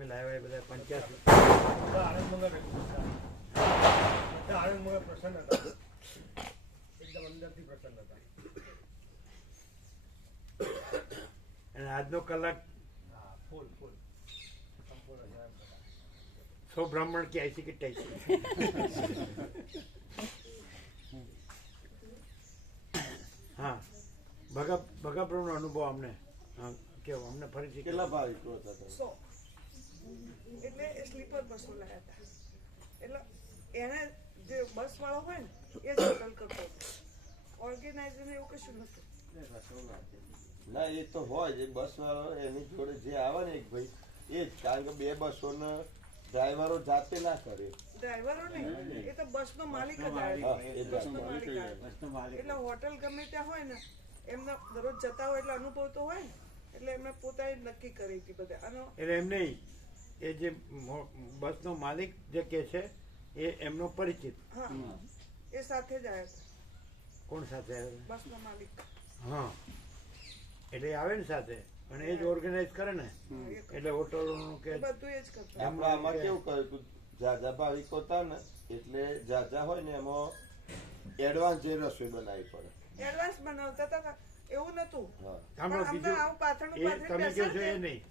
તમે લાવ્યા બધા પંચ્યાસી બધા આનંદમંગળ પ્રસન્ન હતા એકદમ અંદરથી પ્રસન્ન હતા અને આજનો કલાક હા ફૂલ ફૂલ સંપૂર્ણ સો બ્રાહ્મણ કે એસી કે ટેસી હા. ભગા ભગાપ્રભુનો અનુભવ અમને હા, કેવો? અમને ફરીથી કેટલા ભાવિકો હતા એટલે એ સ્લીપર બસો લાયા હતા એટલે એને જે બસ વાળો હોય ને એ જ કરતો ઓર્ગેનાઇઝર એવું કશું નથી ના એ તો હોય જે. બસ વાળો એની જોડે જે આવે ને એક ભાઈ એ જ. કારણ કે બે બસો ડ્રાઈવરો જાતે ના કરે. ડ્રાઈવરો નહીં. એ તો બસનો માલિક જ આવે. એટલે હોટલ ગમે ત્યાં હોય ને એમના દરરોજ જતા હોય એટલે અનુભવ તો હોય ને એટલે એમને પોતાએ નક્કી કરી હતી બધા. અને એટલે એમ નહીં. એ જે બસનો માલિક જે કે છે એ એમનો પરિચિત. એ સાથે જ આવ્યા કોણ સાથે આવે? બસનો માલિક. હા. એટલે આવે ને સાથે? અને એ જ ઓર્ગેનાઇઝ કરે ને? એટલે હોટલોનું કે બધું એ જ કરતા. આપણે આમાં કેવું કર્યું જાજા ભાવિકો હતા ને એટલે જાજા હોય ને એમાં એડવાન્સ જે રસોઈ બનાવી પડે. એડવાન્સ બનાવતા હતા એવું નતું. હા. સાંભળો બીજું આવું પાથરણું એ પાથરીને તમે કહો છો એ નહીં.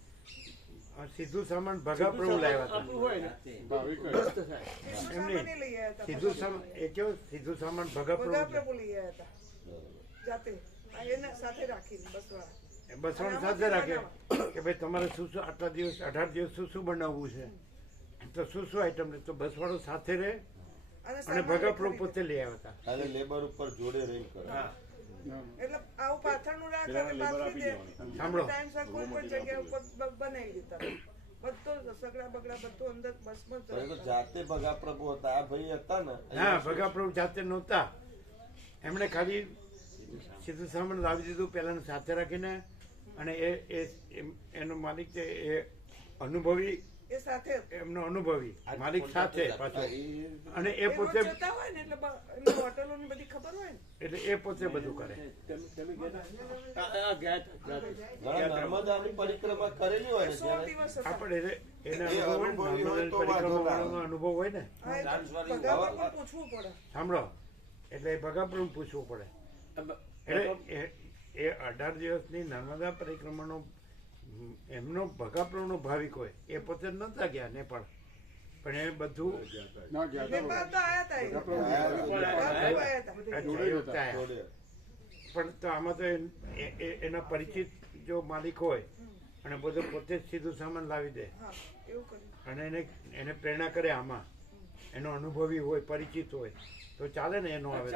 સીધું સામાન ભગા પ્રભુ લાવ્યા હતા. એ એમ સામાન નહીં. એ લઈ આવ્યા સીધું સામાન એ કેવું સીધું સામાન ભગા પ્રભુ લઈ આવ્યા હતા. જાતે. આ સાથે રાખીને બસવાળા. બસવાનું સાથે રાખે કે ભાઈ તમારે શું શું આટલા દિવસ અઢાર દિવસ શું શું બનાવવું છે? તો શું શું આઈટમ તો બસવાળો સાથે રહે અને ભગા પ્રભુ પોતે લઈ આવ્યા હતા. લેબર ઉપર જોડે રહી કરે. એટલે આવું પાથરણું રાખ અને પાથરી દે ટાઈમસર કોઈ પણ જગ્યા ઉપર બનાવી દેતા બધો સગડા બગડા બધું અંદર બસમાં જ પરંતુ રાખતા. જાતે ભગા પ્રભુ હતા. આ ભાઈ હતા ને. હા ભગા પ્રભુ જાતે નહોતા. એમણે ખાલી સીધું સામાન લાવી દીધું પહેલા સાથે રાખીને અને એ એનો માલિક છે એ અનુભવી એ સાથે એમનો અનુભવી. માલિક સાથે પાછો. અને એ પોતે જતા હોય ને એટલે હોટલોની બધી ખબર હોય ને. એટલે એ પોતે બધું કરે. નર્મદાની પરિક્રમા કરેલી હોય આપણે એને- અનુભવ હોય ને પૂછવું પડે. સાંભળો. એટલે ભગવાન ભગા પૂછવું પડે. એટલે એ- એ અઢાર દિવસની નર્મદા પરિક્રમાનો એમનો ભગાપ્રભુનો ભાવિક હોય એ પોતે જ નતા ગયા નેપાળ પણ. એ બધું પણ તો આમાં તો એ- એ- એ- એના પરિચિત જો માલિક હોય અને બધું પોતે જ સીધું સામાન લાવી દે. હા એવું કર્યું. અને એને એને પ્રેરણા કરે આમાં. એનો અનુભવી હોય પરિચિત હોય તો ચાલે ને એનો આવે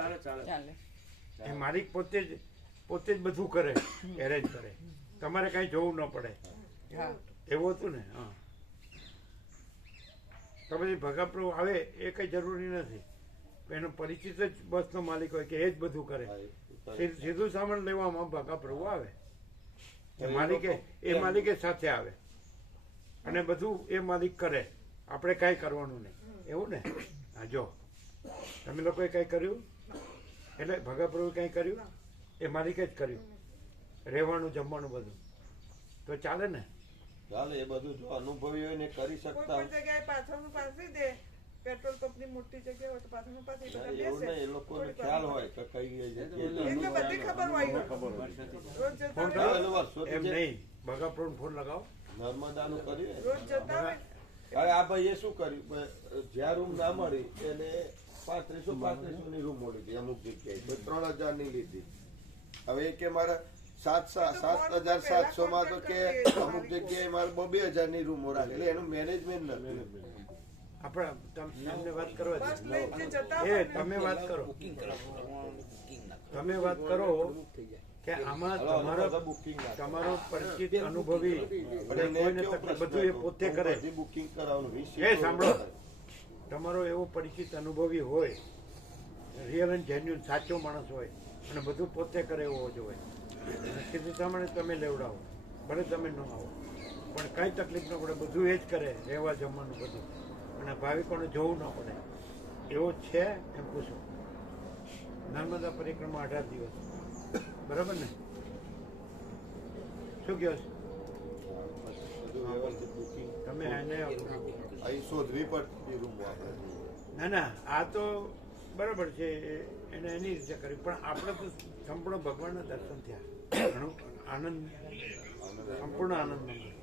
એ માલિક પોતે જ પોતે જ બધું કરે એરેન્જ કરે. તમારે કઈ જોવું ન પડે. એવું હતું ને? હા. તો પછી ભગાપ્રભુ આવે એ કઈ જરૂરી નથી. એનો પરિચિત જ બસનો માલિક હોય કે એ જ બધું કરે. સીધું સામાન લેવામાં ભગાપ્રભુ આવે. એ માલિકે એ માલિકે સાથે આવે. અને બધું એ માલિક કરે. આપણે કાંઈ કરવાનું નહીં. એવું ને? હા જો. તમે લોકોએ કંઈ કર્યું? એટલે ભગાપ્રભુ કાંઈ કર્યું? એ માલિકે જ કર્યું. રહેવાનું જમવાનું બધું. તો ચાલે ને? ચાલે એ બધું જો અનુભવી હોય ને કરી શકતા. કોઈ હોય જગ્યાએ પાછળનું પાથરી દે. પેટ્રોલ પંપની મોટી જગ્યા હોય તો પાછળનું પાથરી બધા એવું બેસે. નહીં એ લોકોને ખ્યાલ હોય કે કઈ જગ્યાએ એટલે બધી ખબર હોય. રોજ જતા હોય. એમ નહીં. ભગાપ્રભુ ફોન લગાવો. નર્મદાનું કર્યું કરી રોજ જતા હોય. હવે આ ભાઈએ શું કર્યું? જ્યાં રૂમ ના મળી એને પાંત્રીસો પાંત્રીસો ની રૂમ મળી હતી અમુક જગ્યાએ. ત્રણ હજારની લીધી. હવે એ કે મારે સાત સાત હજાર સાતસો માં તો કે અમુક જગ્યાએ મારે બબે હજારની રૂમો રાખે એટલે એનું મેનેજમેન્ટ નથી. આપણે તમ- વાત કરવા એ તમે વાત કરો. તમે વાત કરો કે આમાં તમારો. તમારો પરિચિત અનુભવી કોઈને બધું એ પોતે કરે. બુકિંગ કરાવવાનું એ સાંભળો. તમારો એવો પરિચિત અનુભવી હોય રિયલ એન્ડ જેન્યુન સાચો માણસ હોય અને બધું પોતે કરે એવો જોઈએ સીધું સામાન્ય તમે લેવડાવો. ભલે તમે ન આવો. પણ કાંઈ તકલીફ ન પડે બધું એ જ કરે રહેવા જમવાનું બધું. અને ભાવિકોને જોવું ન પડે. એવો છે એમ પૂછો. નર્મદા પરિક્રમા અઢાર દિવસ. બરાબર ને? શું કહો છો? તમે એને ના ના આ તો બરાબર છે. એને એની રીતે કરી. પણ આપણે તો સંપૂર્ણ ભગવાનના દર્શન થયા. ઘણો આનંદ. સંપૂર્ણ આનંદ મળ્યો.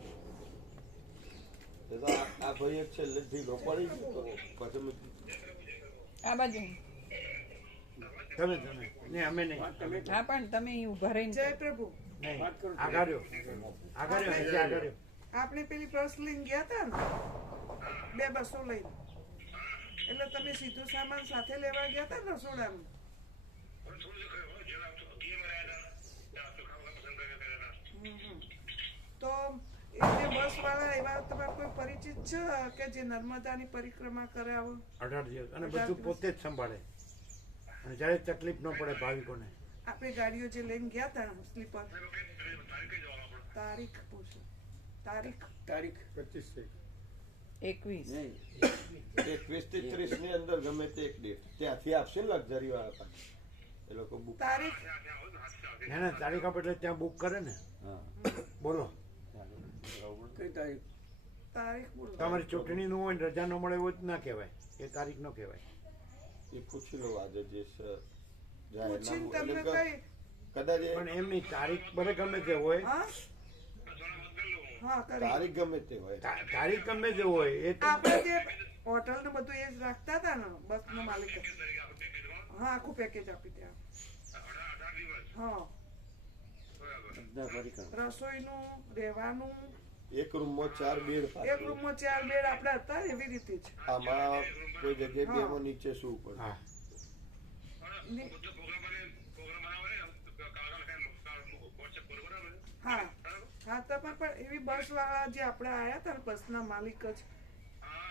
આ આ ભાઈ એક છેલ્લે ઢીલો પડી તો પછી આ બાજુ. તમે તમે. નહીં અમે નહીં. હા પણ તમે ઊભા રહીને જય પ્રભુ. નહીં. આગાર્યો આગાર્યો આગાર્યો આપણે પેલી બસ લઈને ગયા હતા ને બે બસો લઈને. એટલે તમે સીધું સામાન સાથે લેવા ગયા હતા રસોડામાં હમ, હમ. તો એ જે બસ વાળા એવા તમારા કોઈ પરિચિત છે કે જે નર્મદાની પરિક્રમા કરે આવો? અઢાર દિવસ. અને બધું પોતે જ સંભાળે. અને જ્યારે તકલીફ ન પડે ભાવિકોને. આપણે ગાડીઓ જે લઈને ગયા હતા સ્લીપર. તારીખ પૂછો. તારીખ. તારીખ પચીસ એકવીસ. એકવીસથી ત્રીસની અંદર ગમે તે એક ડેટ ત્યાંથી આપશે ને લક્ઝરી વાળા એ લોકો બુક તારીખ. ના ના તારીખ આપે એટલે ત્યાં બુક કરે ને. બોલો. કઈ તારીખ? તારીખ બોલો તમારી ચૂંટણીનું હોય રજા ન મળે એવું જ ના કહેવાય. એ તારીખ ન કહેવાય. એ પૂછી લો આજે જે પૂછીને તમને કઈ કદાચ પણ એમની તારીખ ભલે ગમે તે હોય. હા? હા તારીખ ગમે તે હોય. તારીખ ગમે તે હોય એ તો આપણે જે હોટલ ને બધું એ જ રાખતા હતા ને બસ નો માલિક. હા આખું પેકેજ આપી ત્યાં હા. રસોઈનું રહેવાનું એક રૂમમાં ચાર બેડ એક રૂમમાં ચાર બેડ આપણે હતા એવી રીતે છે આમાં કોઈ જગ્યાએ બે માં નીચે શું પડે? હા. હા. હા પણ એવી બસ વાળા જે આપણે આયા હતા ને બસના માલિક જ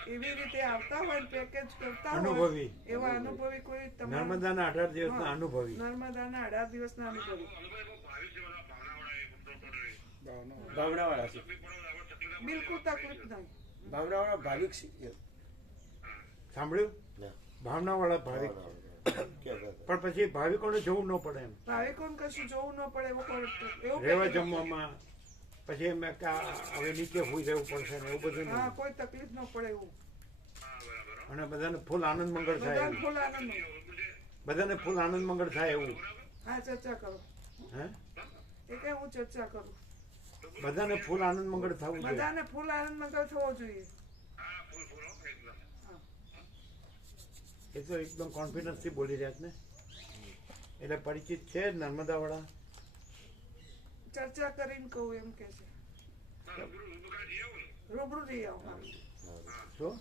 એવી રીતે આવતા હોય પેકેજ કરતા અનુભવી. એવા અનુભવી કોઈ તમારા નર્મદાના અઢાર દિવસના અનુભવી. નર્મદાના અઢાર દિવસના અનુભવી. ભાવનાવાળા છે. બિલકુલ તકલીફ નહીં ભાવનાવાળા ભાવિક સાંભળ્યું? ભાવનાવાળા ભાવિક પણ પછી ભાવિકોને જવું ન પડે એમ. ભાવિકોને કશું જોવું ન પડે એવો રહેવા જમવામાં પછી એમ કે હવે નીચે હોઈ જવું પડશે ને એવું બધું હા કોઈ તકલીફ ન પડે એવું. અને બધાને ફૂલ આનંદ મંગળ થાય ફૂલ આનંદ બધાને ફૂલ આનંદ મંગળ થાય એવું. હા ચર્ચા કરો. હે? એ કે હું ચર્ચા કરું. બધાને ફૂલ આનંદ મંગળ થવું જોઈએ. બધાને ફૂલ આનંદ મંગળ થવો જોઈએ. એ તો એકદમ કોન્ફિડન્સથી બોલી રહ્યા છે ને? એટલે પરિચિત છે જ નર્મદા વાળા ચર્ચા કરીને કહું એમ કે છે. રૂબરૂ જઈ આવું શું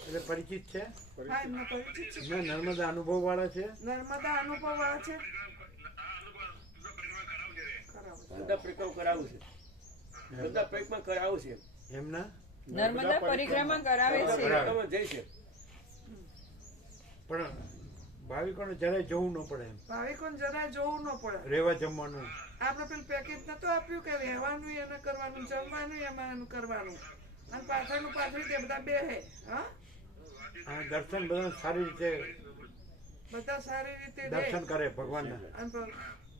એટલે પરિચિત છે? હા એમનો પરિચિત છે. ને નર્મદા અનુભવ વાળા છે? નર્મદા અનુભવ વાળા છે. બધા પરિક્રમા કરાવું છે. બધા પરિક્રમા કરાવું છે. એમના? નર્મદા પરિક્રમા કરાવે છે. પરિક્રમા જાય છે. પણ ભાવિકોને જરાય જવું ન પડે એમ. ભાવિકોને જરાય જવું ન પડે. રહેવા જમવાનું. આપણે પેલું પેકેજ નતું આપ્યું કે રહેવાનું એને કરવાનું જમવાનું એમાં કરવાનું. અને પાછળનું પાછળ તે બધા બે હે હા? દર્શન બધા સારી રીતે બધા સારી રીતે દર્શન કરે ભગવાનના.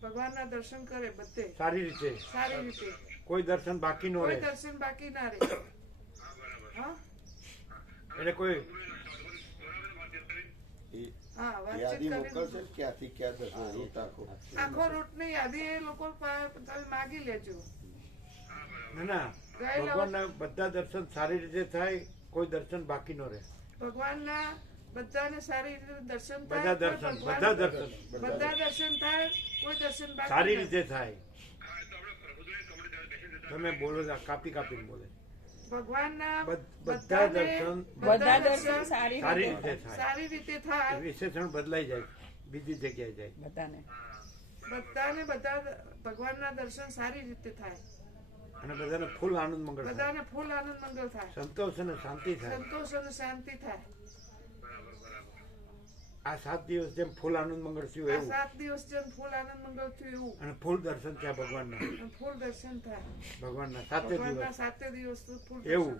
ભગવાનના દર્શન કરે બધે. સારી રીતે. સારી રીતે. કોઈ દર્શન બાકી ન કોઈ દર્શન બાકી ના રહે. હા? એટલે કોઈ ને યાદી એ લોકો માગી લેજો. ના ના. ભગવાનના બધા દર્શન સારી રીતે થાય કોઈ દર્શન બાકી ન રહે. ભગવાનના બધાને સારી રીતે દર્શન બધા થાય દર્શન બધા દર્શન. બધા દર્શન થાય કોઈ દર્શન બાકી સારી રીતે થાય. તમે બોલો કાપી કાપીને બોલે. ભગવાનના બધા દર્શન બધા દર્શન સારી સારી રીતે રીતે થાય. સારી રીતે થાય. વિશેષણ બદલાઈ જાય બીજી જગ્યાએ જાય. બધાને. બધાને બધા ભગવાનના દર્શન સારી રીતે થાય. અને બધાને ફૂલ આનંદ મંગળ થાય. બધાને ફૂલ આનંદ મંગળ થાય. સંતોષ અને શાંતિ થાય. સંતોષ અને શાંતિ થાય. આ સાત દિવસ જેમ ફૂલ આનંદ મંગળ થયું એવું. સાત દિવસ જેમ ફૂલ આનંદ મંગળ થયું એવું. અને ફૂલ દર્શન થયા ભગવાનના. ફૂલ દર્શન થાય. ભગવાનના સાતે દિવસ. સાતે દિવસ ફૂલ એવું.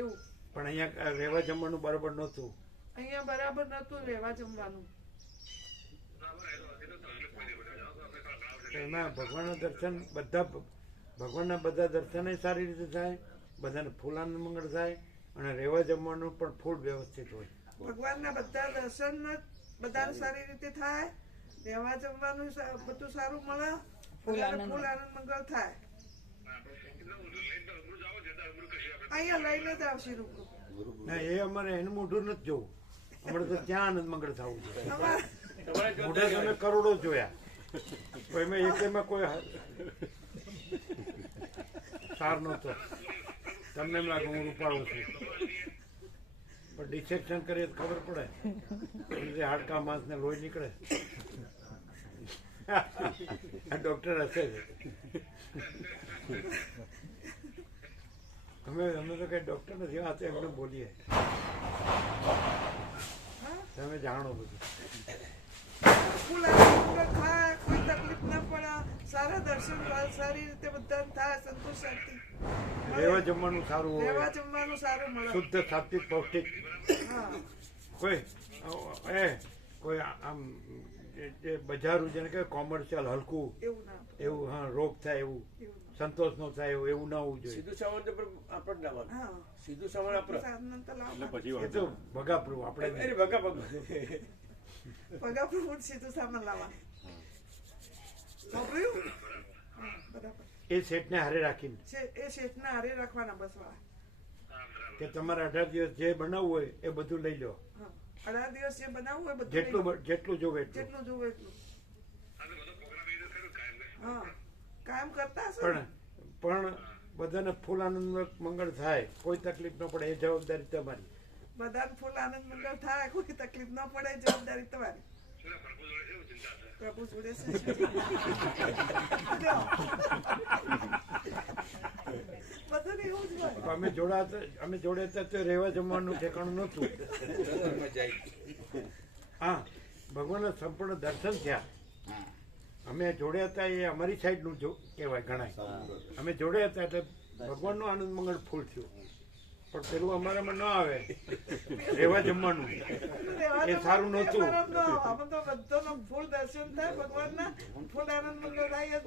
એવું. પણ અહીંયા રહેવા જમવાનું બરાબર નહોતું. અહીંયા બરાબર નતું રહેવા જમવાનું. એમાં ભગવાનના દર્શન બધા ભગવાનના બધા દર્શન સારી રીતે થાય બધાને ફૂલાનંદ મંગળ થાય અને રહેવા જમવાનું પણ ફૂલ વ્યવસ્થિત હોય. ભગવાનના બધા દર્શન બધાને સારી રીતે થાય રહેવા જમવાનું બધું સારું મળે ફૂલ આનંદ ફૂલ આનંદ. મંગળ થાય. અહીંયા લઈને જ આવશે રૂબરૂ. ના એ અમારે એનું મોઢું નથી જોવું. અમારે તો ત્યાં આનંદ મંગળ થવું છે મોઢા તમે કરોડો જોયા. તો એમાં એકેમાં કોઈ સાર નહોતો. તમને એમ લાગે હું રૂપાળું છું. પણ ડિસેક્શન કરીએ તો ખબર પડે. હાડકા માંસ ને લોહી નીકળે. આ ડોક્ટર હશે. અમે અમે તો કઈ ડોક્ટર નથી, આ તો એમને બોલીએ. તમે જાણો બધું. કોઈ તકલીફ ના પડે. સારા દર્શન સારી રીતે બધાને થાય સંતોષ શાંતિ. એવા જમવાનું સારું એવા જમવાનું સારું મળે. શુદ્ધ સાત્વિક પૌષ્ટિક. હા. કોઈ એ કોઈ આમ જે- બજારું જેને કે કોમર્શિયલ હલકું. એવું એવું હા રોગ થાય એવું. સંતોષ નો થાય એવું એવું ના હોવું જોઈએ. સીધું સામાન પણ આપણે લાવવાનું. હા. સીધું સામાન આપણે. પછી. એ તો ભગાપરું આપણે ભગા ભગા પગા સીધું સામાન લાવવાનું. સાંભળ્યું? બરાબર એ હારે રાખીને. એ શેઠના હારે રાખવાના બસ કે તમારે અઢાર દિવસ જે બનાવવું હોય એ બધું લઈ લો. અઢાર દિવસ જે બનાવવું હોય બધું જેટલું જેટલું જોવે જેટલું જોવે એટલું. હા કામ કરતા પણ પણ બધાને ફૂલ આનંદ મંગળ થાય. કોઈ તકલીફ ન પડે એ જવાબદારી તમારી. બધાને ફૂલ આનંદ મંગળ થાય કોઈ તકલીફ ન પડે જવાબદારી તમારી. પ્રભુ જોડે જ હોય અમે જોડા અમે જોડે તો રહેવા જમવાનું ઠેકાણું નહોતું. હા ભગવાનના સંપૂર્ણ દર્શન થયા. અમે જોડે હતા એ અમારી સાઈડનું કહેવાય ગણાય. અમે જોડે હતા એટલે ભગવાનનું આનંદ મંગળ ફૂલ થયું. પણ પેલું અમારામાં ન આવે. રહેવા જમવાનું. એ સારું નહોતું. ન. ફૂલ દર્શન થાય ભગવાનના ફૂલ આનંદ થાય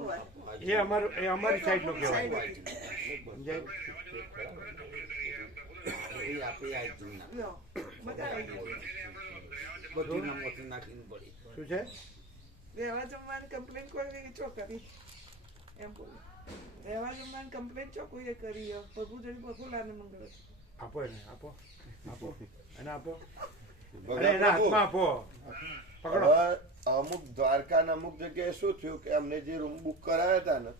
એ અમારું એ અમારી સાઈડ. શું? છે? રહેવા જમવાની કમ્પ્લેન કોઈ ચો કરી? એમ બોલું. રહેવા જમવાની કમ્પ્લેન ચો કોઈએ કરી. પ્રભુ જોડે પ્રભુ લાને મંગળ આપો એને આપો આપો એને આપો અરે એના હાથમાં આપો પકડો. અમુક દ્વારકા ને અમુક જગ્યાએ શું થયું કે અમને જે રૂમ બુક કરાયા હતા ને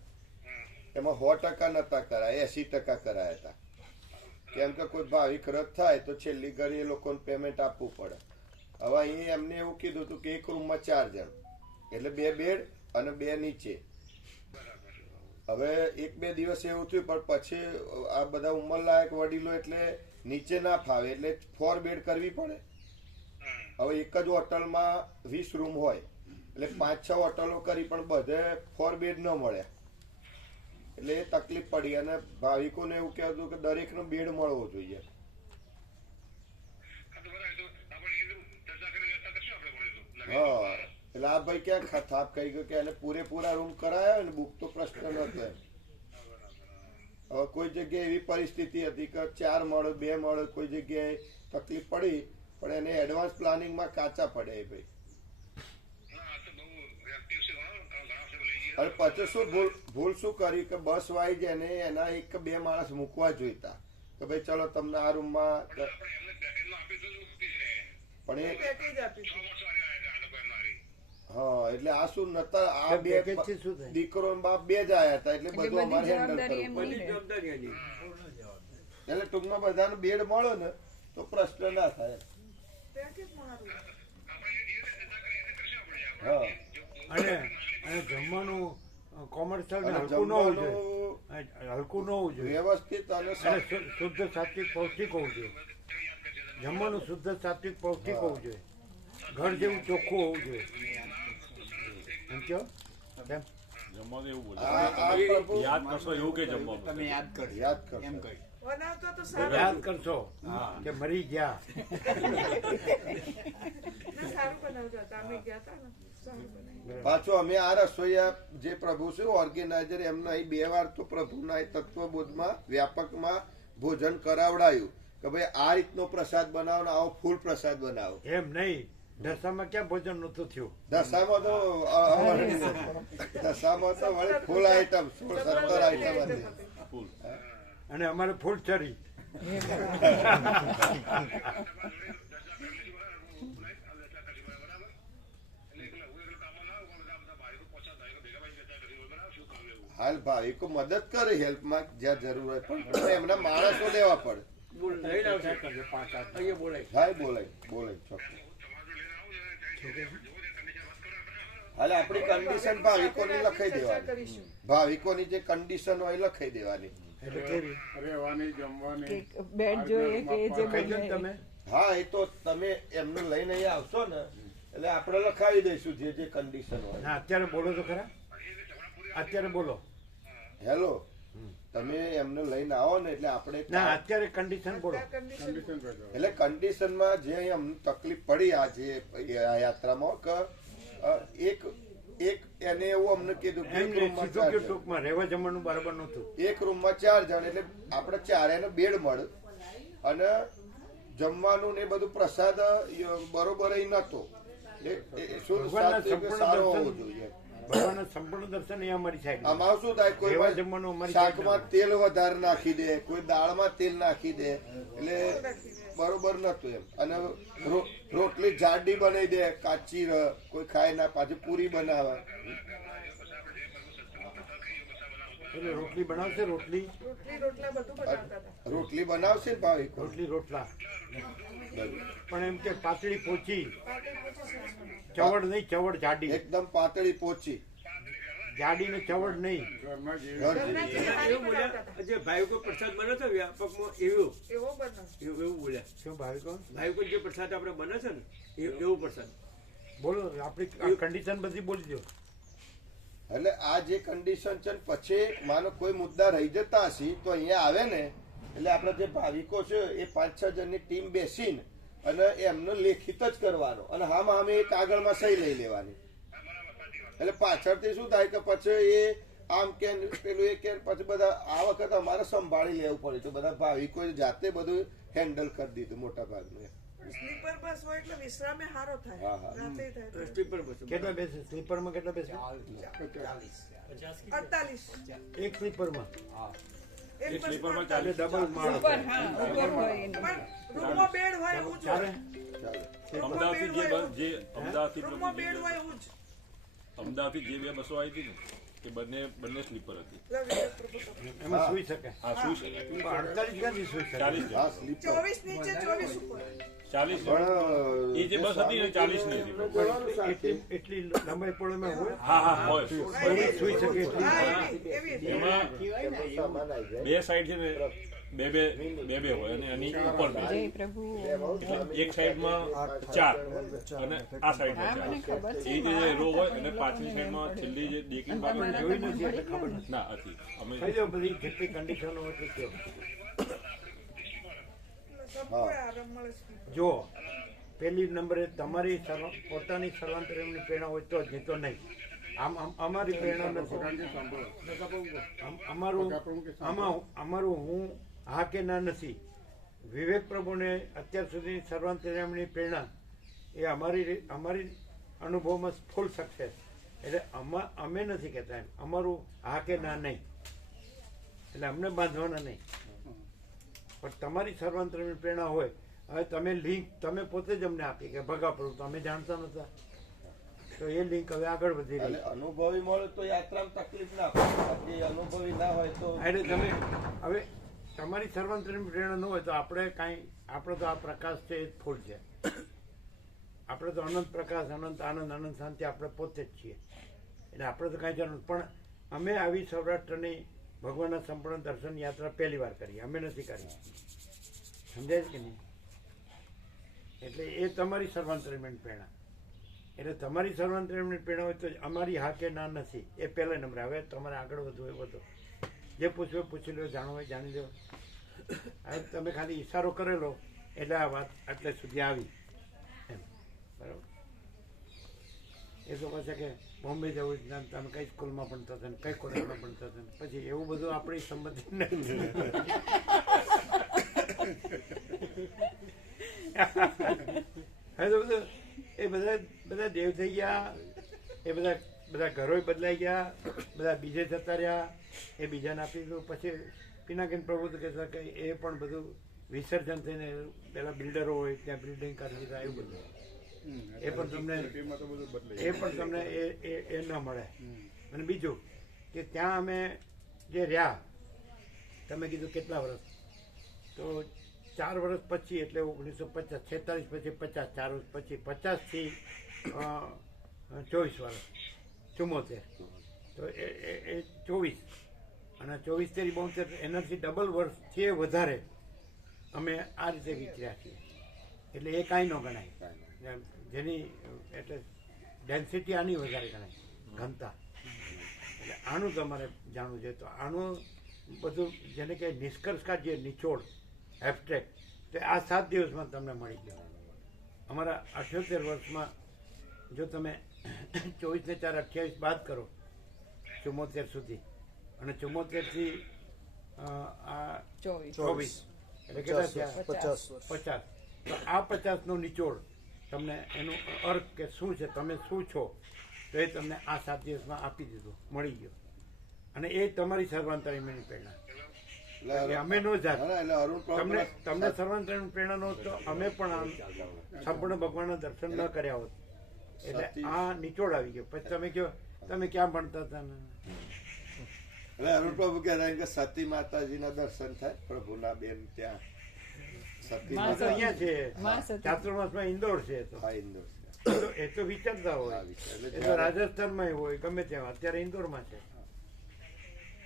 એમાં સો ટકા નતા કરાયા એસી ટકા કરાયા હતા. કેમ કે કોઈ ભાવિક રદ થાય તો છેલ્લી ઘડી એ લોકોને પેમેન્ટ આપવું પડે. હવે અહીં એમને એવું કીધું હતું કે એક રૂમમાં ચાર જણ. એટલે બે બેડ અને બે નીચે. હવે એક બે દિવસ એવું થયું પણ પછી આ બધા ઉંમરલાયક વડીલો એટલે નીચે ના ફાવે એટલે ફોર બેડ કરવી પડે. હવે એક જ હોટલમાં વીસ રૂમ હોય એટલે પાંચ છ હોટલો કરી પણ બધે ફોર બેડ ન મળ્યા એટલે એ તકલીફ પડી અને ભાવિકોને એવું કહેતું કે દરેકનો બેડ મળવો જોઈએ. હા એટલે આ ભાઈ ક્યાં થાપ કહી ગયો કે એને પૂરેપૂરા રૂમ કરાયા ને બુક તો પ્રશ્ન નતો એમ હવે કોઈ જગ્યાએ એવી પરિસ્થિતિ હતી કે ચાર મળે બે મળે કોઈ જગ્યાએ તકલીફ પડી પણ એને એડવાન્સ પ્લાનિંગમાં કાચા પડે એ ભાઈ. અને પછી શું ભૂલ ભૂલ શું કરી કે બસ વાઈ જ ને એના એક કે બે માણસ મૂકવા જોઈતા. કે ભાઈ ચલો તમને આ રૂમમાં પણ એ હા એટલે આ શું નતા આ બે? દીકરો બાપ બે જ આયા હતા એટલે બધું અમારે હેન્ડલ કરવું. એમની જવાબદારી હજી એટલે ટૂંકમાં બધાને બેડ મળે ને તો પ્રશ્ન ના થાય. હા. અને અને જમવાનું કોમર્શિયલ હલકું ન હોવું જોઈએ. હલકું ન હોવું જોઈએ. વ્યવસ્થિત અને શુદ્ધ સાત્વિક પૌષ્ટિક હોવું જોઈએ. જમવાનું શુદ્ધ સાત્વિક પૌષ્ટિક હોવું જોઈએ. ઘર જેવું ચોખ્ખું હોવું જોઈએ. એમ કહો? કેમ? જમવાનું એવું બોલે. આ આ પ્રભુ યાદ કરશો એવું કે જમવાનું? તમે યાદ કરજો યાદ કરશો. એમ કહ્યું. બનાવતો તો સારું. યાદ કરશો કે મરી ગયા. પાછો અમે આ રસોઈયા જે પ્રભુ છે ઓર્ગેનાઇઝર એમના અહીં બે વાર તો પ્રભુના તત્વબોધમાં વ્યાપકમાં ભોજન કરાવડાયું કે ભાઈ આ રીતનો પ્રસાદ બનાવો ને આવો ફૂલ પ્રસાદ બનાવો. એમ નહીં. દશામાં ક્યાં ભોજન નતું થયું? દશામાં તો. દશામાં તો વળી ફૂલ આઈટમ સોળ સત્તર આઈટમ હતી. અને અમારે ફૂલ ચરી હાલ ભાવિકો મદદ કરે હેલ્પમાં જ્યાં જરૂર હોય. પણ એમના માણસો લેવા પડે. બોલાય. બોલાય બોલાય ચોક્કસ. હાલે આપણી કન્ડિશન ભાવિકોની લખાઈ દેવાની. ભાવિકોની જે કન્ડિશન હોય એ લખાઈ દેવાની. હા એ તો તમે એમને લઈને અહીંયા આવશો ને એટલે આપણે લખાવી દઈશું જે જે કન્ડિશન હોય. અત્યારે બોલો તો ખરા. અત્યારે બોલો. હેલો. તમે એમને લઈને આવો ને એટલે આપણે ના અત્યારે કન્ડિશન બોલો. એટલે કન્ડિશનમાં જે અમને તકલીફ પડી આ જે આ યાત્રામાં કે એક એક એને એવું અમને કીધું કે એક રૂમમાં. ટૂંકમાં રહેવા જમવાનું બરાબર નહોતું. એક રૂમમાં ચાર જણ એટલે આપણે ચારેનો બેડ મળે. અને જમવાનું ને એ બધું પ્રસાદ બરોબર અહીં નતો એટલે શું સારો હોવો જોઈએ. ભગવાનના સંપૂર્ણ દર્શન એ અમારી સાઈડ આમાં શું થાય? કોઈ જમવાનું અમારી શાકમાં તેલ વધારે નાખી દે કોઈ દાળમાં તેલ નાખી દે એટલે બરોબર નતું એમ. અને રોટલી જાડી બનાવી દે કાચી રહે કોઈ ખાય ના પાછી પૂરી બનાવે. એટલે રોટલી બનાવશે રોટલી? રોટલી રોટલા બધું બનાવતા હતા. રોટલી બનાવશે ને ભાવિક રોટલી રોટલા. પણ એમ કે પાતળી પોચી. ચવડ નહીં ચવડ જાડી. એકદમ પાતળી પોચી. જાડી ને ચવડ નહીં. જે ભાઈકો પ્રસાદ બને છે વ્યાપકમાં એવું. એવો એવું એવું બોલ્યા. શું ભાવિકો ભાઈકો જે પ્રસાદ આપણે બને છે ને એ- એવું પ્રસાદ. બોલો આપણી કન્ડિશન બધી બોલી દો એટલે આ જે કન્ડિશન છે પછી માનો કોઈ મુદ્દા રહી જતા હશે, તો અહીંયા આવે ને, એટલે આપણે જે ભાવિકો છે, એ પાંચ છ જણની ટીમ બેસીને અને એમનો લેખિત જ કરવાનો. અને હામ હામે એ કાગળમાં સહી લઈ લેવાની. એટલે પાછળથી શું થાય કે પછી એ આમ કે પેલું એ કે પછી બધા આ વખત અમારે સંભાળી લેવું પડ્યું તો બધા ભાવિકોએ જાતે બધું હેન્ડલ કરી દીધું મોટા ભાગનું સ્લીપર બસ હોય એટલે વિશ્રામે સારો થાય. રાતે થાય. સ્લીપર બસ કેટલા બેસે? સ્લીપરમાં કેટલા બેસે? અડતાલીસ. એક સ્લીપરમાં? એક સ્લીપરમાં ચાલે ડબલ માળ ઉપર હા ઉપર હોય. પણ રૂમમાં બેડ હોય જ ચાલે? અમદાવાદ જે બસ જે. અમદાવાદ બેડ હોય જે- એવું જ બે બસો આવી હતી ને કે બંને બંને સ્લીપર હતી. એમાં સુઈ શકે હા શું છે પણ અડતાલીસ ક્યાંથી સુઈ શકે ચાલીસ હા સ્લીપર ચોવીસ નીચે ચોવીસ ઉપર. ચાલીસ. એ જે બસ હતી ને ચાલીસની હતી. એટલી એટલી લંબાઈ પહોળાઈમાં હોય? હા હા હોય. સુઈ શકે એટલી. હા એવી એવી એવી. એમાં સામાન આવી જાય. બે સાઈડ છે ને બે બે બે બે હોય અને એની ઉપર બે. એટલે એક સાઈડમાં ચાર. અને આ સાઈડમાં ચાર એ જે રો હોય અને પાછલી સાઈડમાં છેલ્લી જે ડેકિંગ બાજુ જોઈ નથી એટલે ખબર નથી. ના હતી અમે કેટલી દો બધી જેટલી કન્ડિશનો હોય એટલી કહો. સંપૂર્ણ આરામ મળે છે જો પહેલી નંબરે તમારી પોતાની સર્વાંતરણની પ્રેરણા હોય તો જ નહીં તો નહીં. આમ આમ અમારી પ્રેરણા નથી. અમારું આમાં અમારું હું હા કે ના નથી. વિવેક પ્રભુને અત્યાર સુધી સર્વાંતરિયમની પ્રેરણા એ અમારી અમારી અનુભવમાં ફૂલ સક્સેસ એટલે અમા અમે નથી કહેતા એમ. અમારું હા કે ના નહીં. એટલે અમને બાંધવાના નહીં. પણ તમારી સર્વાંતરની પ્રેરણા હોય. હવે તમે લિંક તમે પોતે જ અમને આપી કે ભગા પડું તો અમે જાણતા નતા તો એ લિંક હવે આગળ વધી રહી અનુભવી મળે તો યાત્રામાં તકલીફ ના પડે. અનુભવી ના હોય તો એટલે તમે હવે તમારી સર્વાંતરની પ્રેરણા ન હોય તો આપણે કાંઈ આપણે તો આ પ્રકાશ છે એ જ ફૂલ છે. આપણે તો અનંત પ્રકાશ અનંત આનંદ અનંત શાંતિ આપણે પોતે જ છીએ. એટલે આપણે તો કાંઈ જાણવું પણ અમે આવી સૌરાષ્ટ્રની ભગવાનના સંપૂર્ણ દર્શન યાત્રા પહેલી વાર કરી. અમે નથી કરી. સમજાય કે નહીં? એટલે એ તમારી સર્વાંતરણી પ્રેરણા. એટલે તમારી સર્વાંતરણી પ્રેરણા હોય તો અમારી હા કે ના નથી. એ પહેલા નંબર. હવે તમારે આગળ વધવું એ બધું જે પૂછવું પૂછી લો, જાણવું હોય જાણી લો. હવે તમે ખાલી ઈશારો કરેલો, એટલે આ વાત આટલે સુધી આવી. એમ. બરાબર? એ તો કહે છે કે બોમ્બે જવું છે, ને, તમે કઈ સ્કૂલમાં ભણતા હતા ને કઈ કોલેજમાં ભણતા હતા પછી એવું બધું આપણી નથી હવે તો બધું એ બધા બધા દેવ થઈ ગયા, એ બધા બધા ઘરોય બદલાઈ ગયા, બધા બીજે જતા રહ્યા, એ બીજાને આપી દીધું. પછી પિનાકીન પ્રભુ કહેતા કે એ પણ બધું વિસર્જન થઈને પેલા બિલ્ડરો હોય, ત્યાં બિલ્ડિંગ કરી દીધા, એવું બધું. એ પણ તમને એ પણ તમને એ એ ન મળે. અને બીજું કે ત્યાં અમે જે રહ્યા, તમે કીધું કેટલા વર્ષ? તો ચાર વર્ષ પછી, એટલે ઓગણીસો પચાસ છેતાલીસ પછી પચાસ, ચાર વર્ષ પછી પચાસથી ચોવીસ વર્ષ ચુમ્મોતેર તો એ ચોવીસ. અને ચોવીસ તેરી બોતેર, એનાથી ડબલ વર્ષથી છે વધારે અમે આ રીતે વિચાર્યા છીએ. એટલે એ કાંઈ ન ગણાય. જેની એટલે ડેન્સિટી આની વધારે ગણાય ઘનતા. એટલે આનું તમારે જાણવું છે. તો આનું બધું જેને કે નિષ્કર્ષ કાઢીએ નિચોડ એબસ્ટ્રેક્ટ તે આ સાત દિવસમાં તમને મળી ગયો. અમારા અઠ્યોતેર વર્ષમાં જો તમે ચોવીસ ને ચાર અઠ્યાવીસ બાદ કરો ચુમ્મોતેર સુધી અને ચુમ્મોતેરથી આ ચોવીસ. ચોવીસ. એટલે કેટલા થયા? પચાસ. પચાસ. તો આ પચાસનો નિચોડ. તમને એનો અર્થ કે શું છે તમે શું છો તો એ તમને આ સાત દિવસમાં આપી દીધું મળી ગયો. અને એ તમારી સર્વાંતરીની પ્રેરણા. એટલે અમે નો જાત. તમને તમને સર્વાંતરીની પ્રેરણા નો તો અમે પણ આમ સંપૂર્ણ ભગવાનના દર્શન ન કર્યા હોત. એટલે આ નિચોડ આવી ગયો. પછી તમે કહો તમે ક્યાં ભણતા હતા ને? એટલે અરુણ પ્રભુ કહેતા કે સતી માતાજીના દર્શન થાય પ્રભુના બેન ત્યાં. અહીંયા છે. ચાતુર્માસમાં ઇન્દોર છે એ તો. હા, ઇન્દોર છે. એ તો- વિચારતા હોય. એ તો રાજસ્થાનમાં હોય ગમે ત્યાં. અત્યારે ઇન્દોરમાં છે.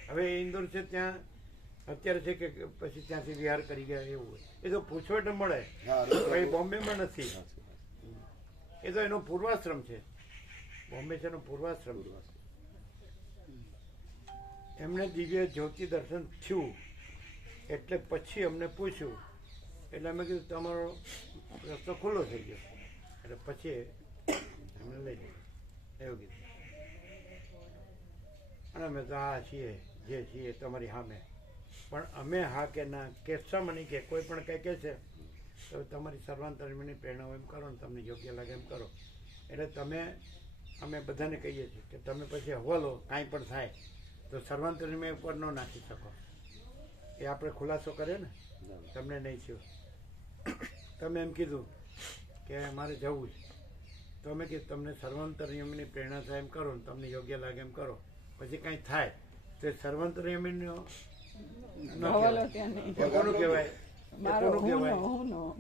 હવે ઇન્દોર છે ત્યાં અત્યારે છે કે પછી ત્યાંથી વિહાર કરી ગયા એવું હોય. એ તો પૂછવટ મળે. ભાઈ બોમ્બેમાં નથી. એ તો એનો પૂર્વાશ્રમ છે. બોમ્બે છે એનો પૂર્વાશ્રમ. એમને દિવ્ય જ્યોતિ દર્શન થયું. એટલે પછી અમને પૂછ્યું એટલે અમે કીધું તમારો રસ્તો ખુલ્લો થઈ ગયો. એટલે પછી અમને લઈ લીધું. એવું કીધું. અને અમે તો આ છીએ જે છીએ તમારી સામે. પણ અમે હા કે ના કેસામાં નહીં કે કોઈ પણ કંઈ કહે છે તો તમારી સર્વાંતરમીની પ્રેરણા હોય એમ કરો ને તમને યોગ્ય લાગે એમ કરો. એટલે તમે અમે બધાને કહીએ છીએ કે તમે પછી હવાલો કાંઈ પણ થાય તો સર્વાંતરમી ઉપર ન નાખી શકો. એ આપણે ખુલાસો કર્યો ને. તમને નહીં થયું. તમે એમ કીધું કે મારે જવું છે. તો અમે કીધું તમને સર્વાંતરયમીની પ્રેરણા થાય એમ કરો ને તમને યોગ્ય લાગે એમ કરો. પછી કાંઈ થાય તો સર્વંતર નિયમનો કોનું કહેવાય?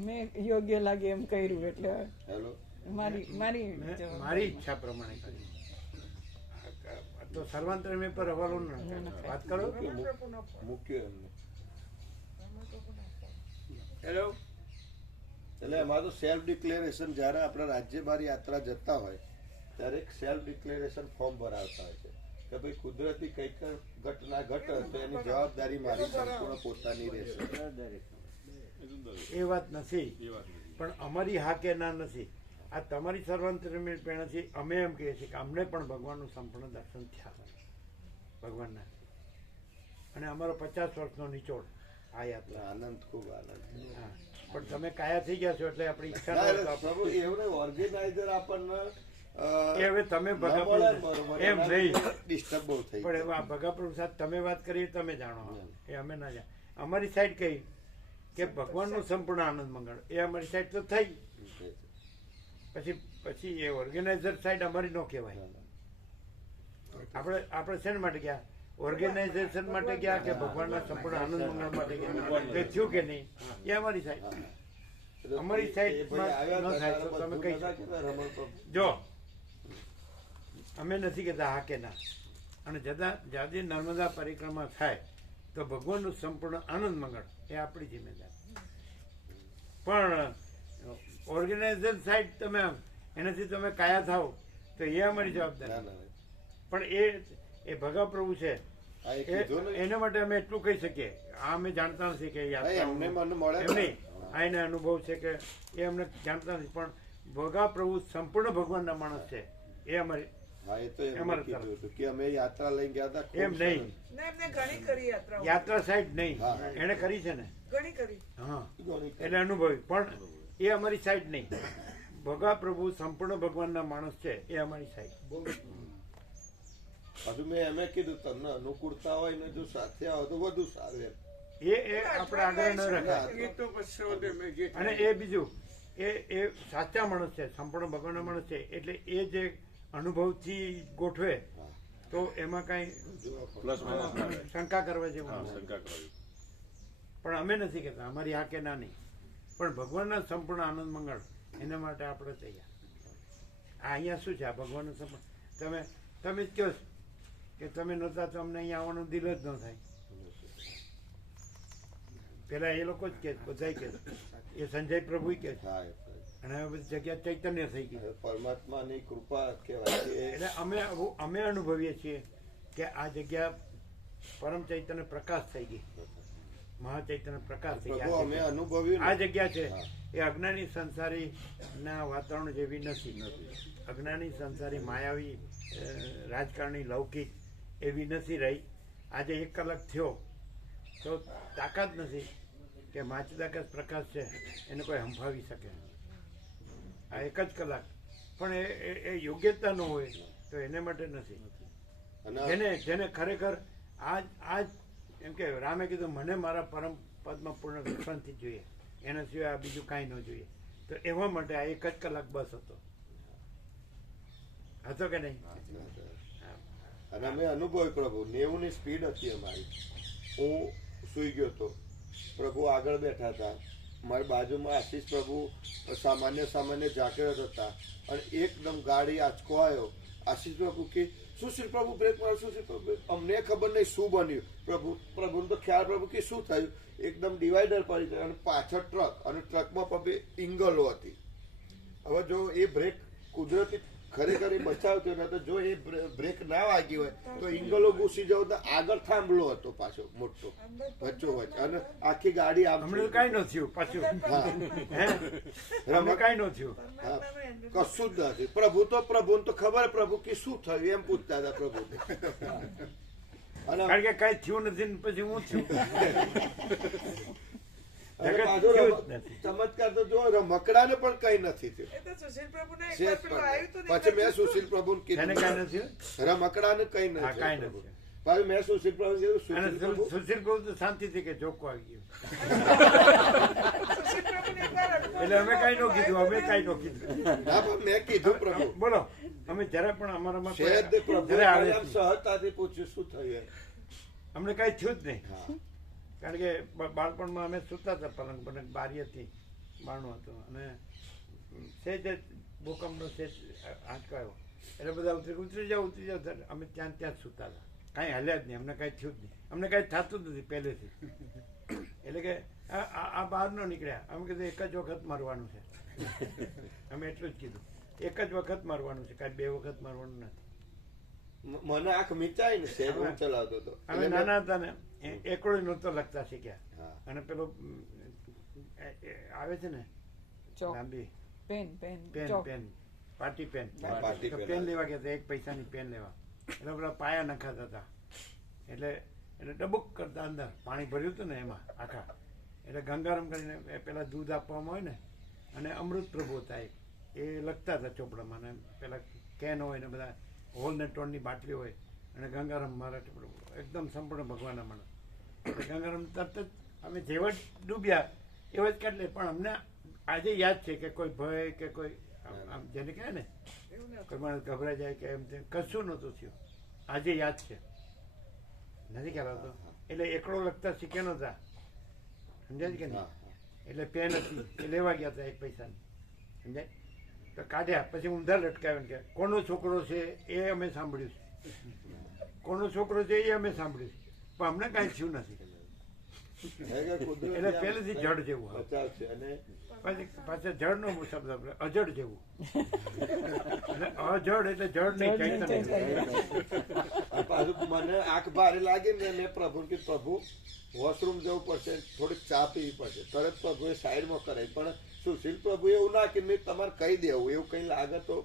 મેં યોગ્ય લાગે એમ કર્યું એટલે હેલો? મારી મારી મેં મારી ઈચ્છા પ્રમાણે કરી. તો સર્વાંતરમી પર હવાલો ન વાત કરો? મૂક્યો એમને. હેલો? એટલે અમારું તો સેલ્ફ ડિક્લેરેશન જ્યારે આપણે રાજ્ય બહાર યાત્રા જતા હોય ત્યારે એક સેલ્ફ ડિક્લેરેશન ફોર્મ ભરાવતા હોય છે. કે ભાઈ કુદરતી કંઈક ઘટના ઘટે તો એની જવાબદારી મારી સંપૂર્ણ પોતાની રહેશે. એ વાત નથી. એ વાત નથી. પણ અમારી હા કે ના નથી. આ તમારી સર્વાંતરમી પ્રેરણાથી અમે એમ કહીએ છીએ કે અમને પણ ભગવાનનું સંપૂર્ણ દર્શન થયા ભગવાનના. અને અમારો પચાસ વર્ષનો નિચોડ આ યાત્રા. આનંદ ખૂબ આનંદ. હા. પણ તમે કાયા થઈ ગયા છો એટલે આપણી ઈચ્છા પ્રભુ એવું ઓર્ગેનાઇઝર આપણને એ હવે તમે ભગાપુર એમ નહીં. ડિસ્ટર્બ બહુ થઈ પણ. એવા ભગાપુર સાથે તમે વાત કરી તમે જાણો. એ અમે ના જાણ. અમારી સાઈડ કઈ? કે ભગવાનનું સંપૂર્ણ આનંદ મંગળ. એ અમારી સાઈડ તો થઈ. પછી પછી એ ઓર્ગેનાઇઝર સાઈડ અમારી ન કહેવાય. આપણે આપણે શેના માટે ગયા? ઓર્ગેનાઇઝેશન માટે ગયા કે ભગવાનના સંપૂર્ણ આનંદ મંગળ માટે ગયા? થયું કે નહીં? એ અમારી સાઈડ અમારી તો તમે કહી. જો અમે નથી કહેતા હા કે ના. અને જતા જ્યારે નર્મદા પરિક્રમા થાય તો ભગવાનનું સંપૂર્ણ આનંદ મંગળ એ આપણી જિમ્મેદારી. પણ ઓર્ગેનાઇઝેશન સાઈડ તમે એનાથી તમે કાયા થાવ તો એ અમારી જવાબદારી. પણ એ એ ભગા પ્રભુ છે એના માટે અમે એટલું કહી શકીએ. આ અમે જાણતા નથી કે હા, મને મળે નહીં. આ એને અનુભવ છે કે એ અમને જાણતા નથી પણ ભગા પ્રભુ સંપૂર્ણ ભગવાનના માણસ છે. એ અમારી હા એ તો એમને કીધું હતું કે અમે યાત્રા લઈ ગયા હતા એમ નહીં. સરસ. ને એમને ઘણી કરી યાત્રાઓ. યાત્રા સાઈડ નહીં. એને કરી છે ને? ઘણી કરી. હા. એટલે અનુભવી. પણ એ અમારી સાઈડ નહીં. ભગા પ્રભુ સંપૂર્ણ ભગવાનના માણસ છે. એ અમારી સાઈડ. પાછું મેં એમ કીધું તમને અનુકૂળતા હોય ને જો સાથે આવો તો વધુ સારું એમ એ એ આપણે આગળ ન રખાય અને એ બીજું એ એ સાચા માણસ છે સંપૂર્ણ ભગવાનના માણસ છે એટલે એ જે અનુભવથી ગોઠવે તો એમાં કાંઈ. શંકા કરવા જેવું શંકા કરવી પણ અમે નથી કહેતા અમારી આ કે ના નહીં પણ ભગવાનના સંપૂર્ણ આનંદ મંગળ એના માટે આપણે તૈયાર આ અહીંયા શું છે આ ભગવાનનું સંપૂર્ણ તમે તમે જ કહો છો કે તમે નહોતા તો અમને અહીંયા આવવાનું દિલ જ ન થાય. પેલા એ લોકો જ કે બધા કે એ સંજય પ્રભુ કે અને હવે બધી જગ્યા ચૈતન્ય થઈ ગઈ. પરમાત્માની કૃપા કહેવાય એટલે અમે અમે અનુભવીએ છીએ કે આ જગ્યા પરમ ચૈતન્ય પ્રકાશ થઈ ગઈ. મહાચૈતન્ય પ્રકાશ થઈ ગયા અમે અનુભવ્યું આ જગ્યા છે. એ અજ્ઞાની સંસારી ના વાતાવરણ જેવી નથી. અજ્ઞાની સંસારી માયાવી રાજકારણી લૌકિક એવી નથી રહી. આજે એક કલાક થયો. તો તાકાત નથી કે માચદાકાશ પ્રકાશ છે એને કોઈ હંફાવી શકે. આ એક જ કલાક. પણ એ એ- યોગ્યતા ન હોય તો એને માટે નથી. જેને જેને ખરેખર આજ આજ એમ કે રામે કીધું મને મારા પરમ પદમાં પૂર્ણ વિશ્વાસથી જોઈએ. એના સિવાય આ બીજું કાંઈ ન જોઈએ. તો એવા માટે આ એક જ કલાક બસ હતો. હતો કે નહીં? અને અમે અનુભવી પ્રભુ નેવું ની સ્પીડ હતી અમારી. હું સુઈ ગયો હતો. પ્રભુ આગળ બેઠા હતા. મારી બાજુમાં આશીષ પ્રભુ સામાન્ય સામાન્ય જાગૃત હતા. અને એકદમ ગાડી આંચકો આવ્યો. આશીષ પ્રભુ કે, શું શ્રી પ્રભુ બ્રેક મારો? સુશીલ પ્રભુ? અમને ખબર નહીં શું બન્યું. પ્રભુ, પ્રભુને તો ખ્યાલ પ્રભુ કે શું થયું? એકદમ ડિવાઈડર પડી ગયો અને પાછળ ટ્રક અને ટ્રકમાં પબે ઇંગલો હતી. હવે જો એ બ્રેક કુદરતી ખરેખર એ બચાવતો નતો જો એ બ્રેક ના વાગી હોય તો ઇંગલો ઘૂસી જાવ તો આગળ થાંભલો હતો પાછો મોટો વચ્ચો વચ્ચ અને આખી ગાડી આમ હમણાં કાંઈ ન થયું પાછું. હા? કાંઈ ન થયું. કશું જ નથી પ્રભુ તો પ્રભુ તો ખબર પ્રભુ કે શું થયું? એમ પૂછતા હતા પ્રભુ. અને કારણ કે કઈ થયું નથી પછી હું થયું ચમત્કાર તો જો રમકડાને પણ કઈ નથી થયું. પછી મેં સુશીલ પ્રભુ કીધું. કાંઈ નથી રમકડાને કઈ નથી કાંઈ પ્રભુ. નથી. પછી મેં સુશીલ પ્રભુ કીધું સુશીલ પ્રભુ. તો શાંતિથી કે જોકો આવી ગયું. સુશીલ પ્રભુને એકવાર અનુભવ એટલે અમે કાંઈ ન કીધું અમે કઈ નો કીધું. ના પણ મેં કીધું પ્રભુ. બોલો. અમે જરા પણ અમારામાં સહજતાથી પૂછ્યું શું થયું? અમને કઈ થયું જ નહીં. કારણ કે બાળપણમાં અમે સૂતા હતા પલંગ પલંગ બારી હતી બારણું હતું. અને છે જ ભૂકંપનો છે આંચકો આવ્યો એટલે બધા ઉતરી ઉતરી જાઓ ઉતરી જાઓ. અમે ત્યાં ત્યાં સૂતા હતા. કાંઈ હાલ્યા જ નહીં, અમને કાંઈ થયું જ નહીં. અમને કાંઈ થતું જ નથી પહેલેથી. એટલે કે આ બહાર ન નીકળ્યા. અમે કીધું એક જ વખત મારવાનું છે. અમે એટલું જ કીધું. એક જ વખત મારવાનું છે. કાંઈ બે વખત મારવાનું નથી. મને આંખ મીચાય ને હું ચલાવતો હતો. અમે નાના હતા ને એકડો નહોતો લખતા શીખ્યા. અને પેલો આવે છે ને? લાંબી. Pen pen pen pen. Party pen. Pen લેવા ગયા એક પૈસાની પેન લેવા. એટલે પેલા પાયા નખાતા હતા. એટલે એટલે ડબુક કરતા અંદર. પાણી ભર્યું હતું ને એમાં આખા. એટલે ગંગારામ કરીને એ પેલા દૂધ આપવામાં હોય ને અને અમૃત પ્રભુ હતા એ લખતા હતા ચોપડામાં ને પેલા કેન હોય ને બધા. હોલ ને ટોનની બાટલી હોય અને ગંગારામ મારા ચોપડો એકદમ સંપૂર્ણ ભગવાનના માણસ. ગંગારામ તરત જ અમે જેવા ડૂબ્યા એવા જ કાઢલે પણ અમને આજે યાદ છે કે કોઈ ભય કે કોઈ આમ- જેને કહે ને. કોઈ માણસ ગભરાઈ જાય કે એમ તેમ કશું નહોતું થયું. આજે યાદ છે. નથી ખ્યાલ આવતો? એટલે એકડો લખતા શીખ્યા નહોતા. સમજાય કે નહીં. એટલે પેન હતી. એ લેવા ગયા હતા એક પૈસાની. સમજાય? તો કાઢ્યા પછી ઊંધા લટકાવ્યા કે કોનો છોકરો છે એ અમે સાંભળ્યું છે. કોનો છોકરો છે એ અમે સાંભળ્યું છે. પણ અમને કાંઈ થયું નથી. એટલે પહેલેથી જડ જેવું પછી પાછા જળનો શબ્દ આપણે અજડ જેવું. અજડ એટલે જડ નહીં જડ નહીં, પાછું મને આંખ ભારે લાગી ને મેં પ્રભુ કે પ્રભુ વોશરૂમ જવું પડશે થોડીક ચા પીવી પડશે. તરત પ્રભુએ સાઈડમાં કરાવી પણ સુશીલ પ્રભુ એવું ના કે મેં તમારે કહી દેવું એવું કઈ લાગે તો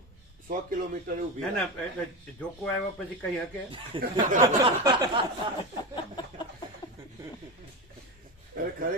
સો કિલોમીટર એવું ના ના એટલે જોકો આવ્યા પછી કઈ હકે ખરેખર